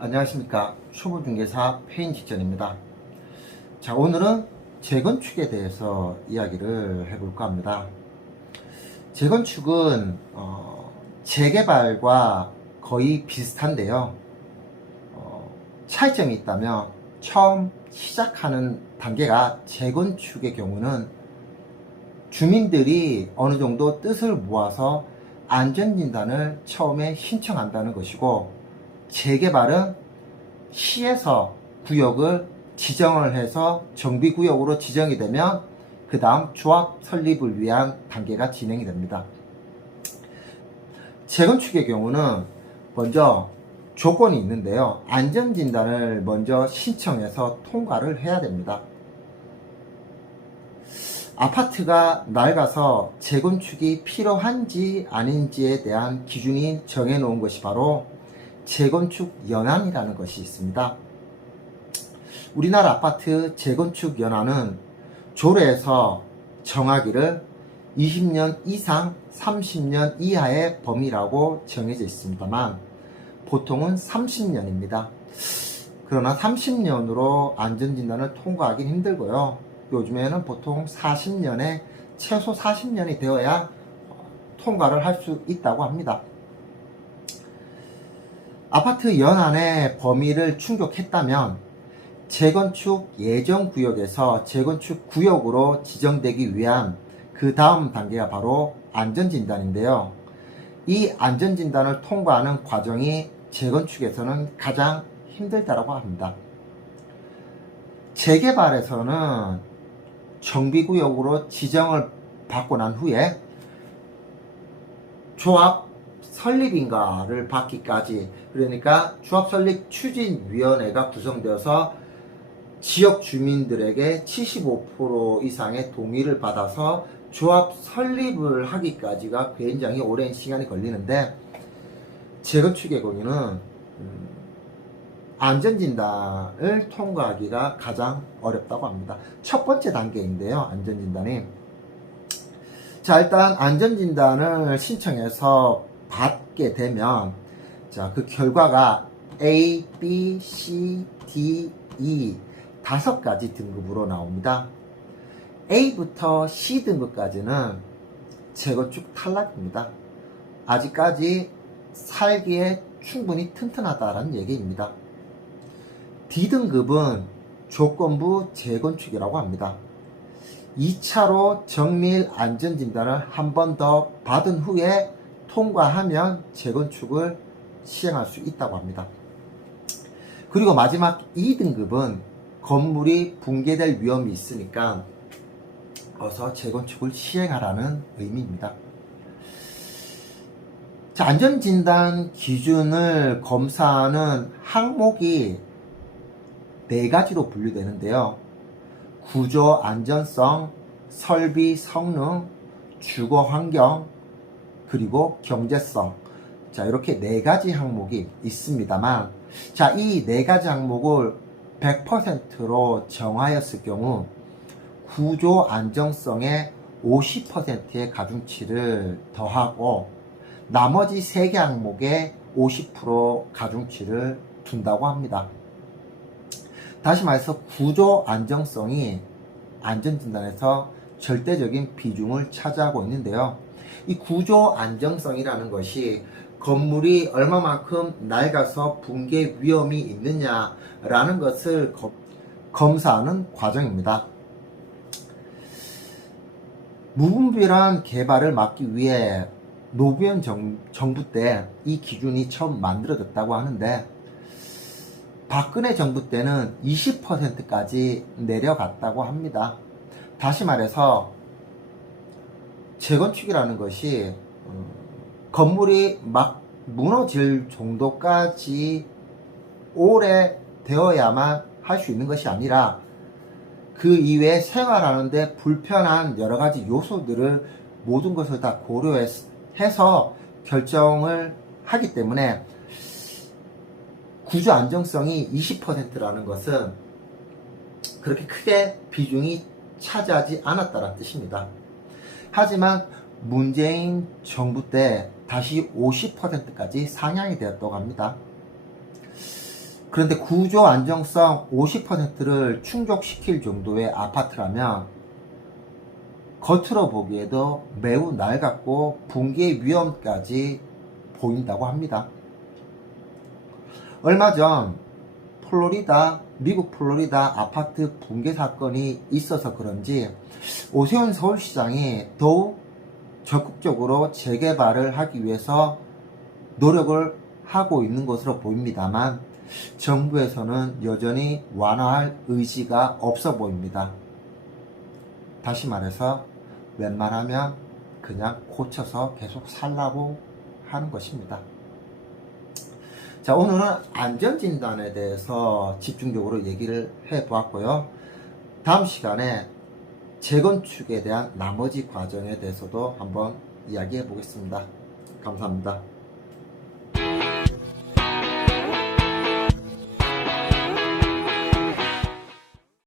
안녕하십니까. 초보중개사 페인직전입니다. 자, 오늘은 재건축에 대해서 이야기를 해볼까 합니다. 재건축은 재개발과 거의 비슷한데요. 차이점이 있다면 처음 시작하는 단계가 재건축의 경우는 주민들이 어느 정도 뜻을 모아서 안전진단을 처음에 신청한다는 것이고, 재개발은 시에서 구역을 지정을 해서 정비구역으로 지정이 되면 그 다음 조합 설립을 위한 단계가 진행이 됩니다. 재건축의 경우는 먼저 조건이 있는데요. 안전진단을 먼저 신청해서 통과를 해야 됩니다. 아파트가 낡아서 재건축이 필요한지 아닌지에 대한 기준이 정해놓은 것이 바로 재건축 연한이라는 것이 있습니다. 우리나라 아파트 재건축 연한은 조례에서 정하기를 20년 이상 30년 이하의 범위라고 정해져 있습니다만 보통은 30년입니다. 그러나 30년으로 안전진단을 통과하기 힘들고요. 요즘에는 보통 40년에 최소 40년이 되어야 통과를 할 수 있다고 합니다. 아파트 연한의 범위를 충족했다면 재건축 예정구역에서 재건축 구역으로 지정되기 위한 그 다음 단계가 바로 안전진단인데요. 이 안전진단을 통과하는 과정이 재건축에서는 가장 힘들다고 합니다. 재개발에서는 정비구역으로 지정을 받고 난 후에 조합 설립인가를 받기까지, 그러니까 조합 설립 추진위원회가 구성되어서 지역 주민들에게 75% 이상의 동의를 받아서 조합 설립을 하기까지가 굉장히 오랜 시간이 걸리는데, 재건축의 경우는 안전진단을 통과하기가 가장 어렵다고 합니다. 첫 번째 단계인데요, 안전진단이. 자, 일단 안전진단을 신청해서 받게 되면, 자, 그 결과가 A, B, C, D, E 5가지 등급으로 나옵니다. A부터 C 등급까지는 재건축 탈락입니다. 아직까지 살기에 충분히 튼튼하다는 얘기입니다. D등급은 조건부 재건축이라고 합니다. 2차로 정밀 안전진단을 한 번 더 받은 후에 통과하면 재건축을 시행할 수 있다고 합니다. 그리고 마지막 2등급은 건물이 붕괴될 위험이 있으니까 어서 재건축을 시행하라는 의미입니다. 자, 안전진단 기준을 검사하는 항목이 4가지로 분류되는데요. 구조 안전성, 설비 성능, 주거 환경, 그리고 경제성. 자, 이렇게 4가지 항목이 있습니다만, 자, 이 4가지 항목을 100%로 정하였을 경우 구조 안정성에 50%의 가중치를 더하고 나머지 3개 항목에 50% 가중치를 둔다고 합니다. 다시 말해서 구조 안정성이 안전진단에서 절대적인 비중을 차지하고 있는데요. 이 구조 안정성이라는 것이 건물이 얼마만큼 낡아서 붕괴 위험이 있느냐라는 것을 검사하는 과정입니다. 무분별한 개발을 막기 위해 노무현 정부 때 이 기준이 처음 만들어졌다고 하는데, 박근혜 정부 때는 20%까지 내려갔다고 합니다. 다시 말해서 재건축이라는 것이 건물이 막 무너질 정도까지 오래 되어야만 할 수 있는 것이 아니라 그 이외에 생활하는데 불편한 여러 가지 요소들을 모든 것을 다 고려해서 결정을 하기 때문에 구조 안정성이 20%라는 것은 그렇게 크게 비중이 차지하지 않았다는 뜻입니다. 하지만 문재인 정부 때 다시 50%까지 상향이 되었다고 합니다. 그런데 구조 안정성 50%를 충족시킬 정도의 아파트라면 겉으로 보기에도 매우 낡았고 붕괴 위험까지 보인다고 합니다. 얼마 전 미국 플로리다 아파트 붕괴 사건이 있어서 그런지 오세훈 서울시장이 더욱 적극적으로 재개발을 하기 위해서 노력을 하고 있는 것으로 보입니다만 정부에서는 여전히 완화할 의지가 없어 보입니다. 다시 말해서 웬만하면 그냥 고쳐서 계속 살라고 하는 것입니다. 자, 오늘은 안전진단에 대해서 집중적으로 얘기를 해보았고요. 다음 시간에 재건축에 대한 나머지 과정에 대해서도 한번 이야기해 보겠습니다. 감사합니다.